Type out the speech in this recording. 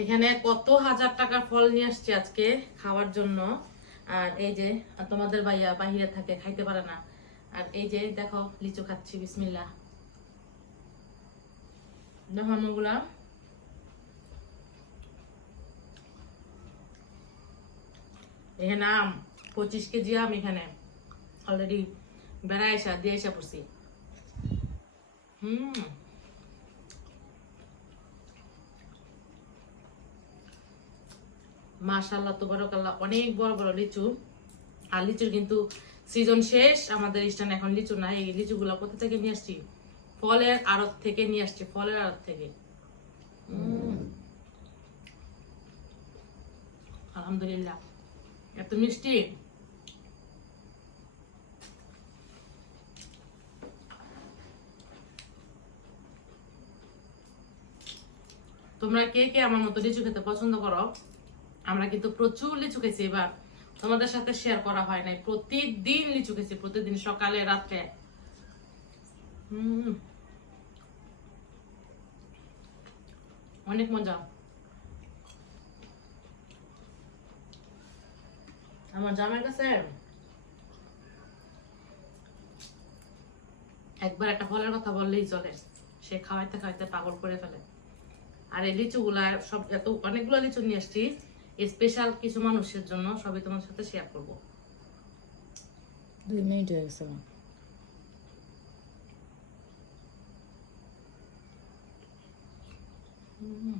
এখানে কত হাজার টাকার ফল নিয়ে আসছি আজকে খাওয়ার জন্য। আর এই যে তোমাদের ভাইয়া বাহিরে থাকে, খাইতে পারে না। আর এই যে দেখো লিচু খাচ্ছি, বিসমিল্লাহ। দেখো আমগুলা এখানে আম 25 কেজি আম এখানে অলরেডি বেড়ায় আসা দিয়ে আসা পড়ছি। মাশাআল্লাহ তাবারাকাল্লাহ, অনেক বড় বড় লিচু। আর লিচুর কিন্তু সিজন শেষ, আমাদের স্থানে এখন লিচু নাই। এই লিচুগুলা কোথা থেকে নিয়ে আসছি? ফলের আড়ত থেকে নিয়ে আসছি, ফলের আড়ত থেকে। আলহামদুলিল্লাহ, এত মিষ্টি। তোমরা কে কে আমার মতো লিচু খেতে পছন্দ করো? আমরা কিন্তু প্রচুর লিচু খেয়েছি এবার, তোমাদের সাথে শেয়ার করা হয় নাই। প্রতিদিন লিচু খেয়েছি, প্রতিদিন সকালে রাত্রে। অনেক মজা। আমার জামাইয়ের কাছে একবার একটা ফলের কথা বললেই চলে, সে খাওয়াইতে খাওয়াইতে পাগল করে ফেলে। আর এই লিচু গুলা সব এত অনেকগুলো লিচু নিয়ে আসছি স্পেশাল কিছু মানুষের জন্য, সবই তোমার সাথে শেয়ার করবো। 2 মিনিট হয়ে গেছে। হুম